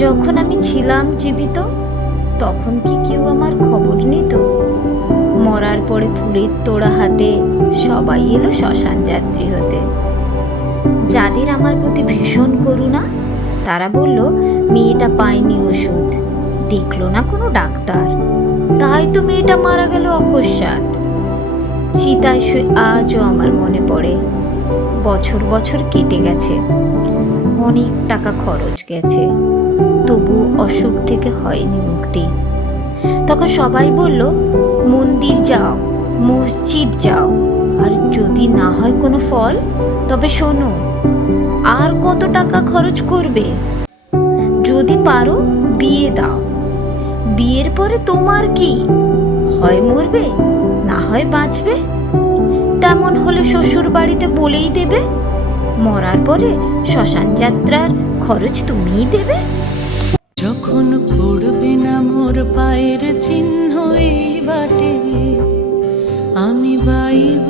যখন আমি ছিলাম জীবিত তখন কি কেউ আমার খবর নিত? মরার পরে ফুলের তোড়া হাতে সবাই এলো শ্মশান যাত্রী হতে। যাদের আমার প্রতি ভীষণ করুণা, তারা বলল মেয়েটা পায়নি ওষুধ, দেখলো না কোনো ডাক্তার, তাই তো মেয়েটা মারা গেল অকস্মাৎ। চিতায় শুয়ে আজও আমার মনে পড়ে। বছর বছর কেটে গেছে, অনেক টাকা খরচ গেছে, তবু অসুখ থেকে হয়নি মুক্তি। তখন সবাই বলল মন্দির যাও, মসজিদ যাও, আর যদি না হয় কোনো ফল তবে শোনো, আর কত টাকা খরচ করবে? যদি পারো বিয়ে দাও, বিয়ের পরে তোমার কি, হয় মরবে না হয় বাঁচবে। তেমন হলে শ্বশুর বাড়িতে বলেই দেবে, মরার পরে শ্মশান যাত্রার খরচ তুমিই দেবে। যখন পড়বে না মোর পায়ের চিহ্ন এই বাটে, আমি বাইব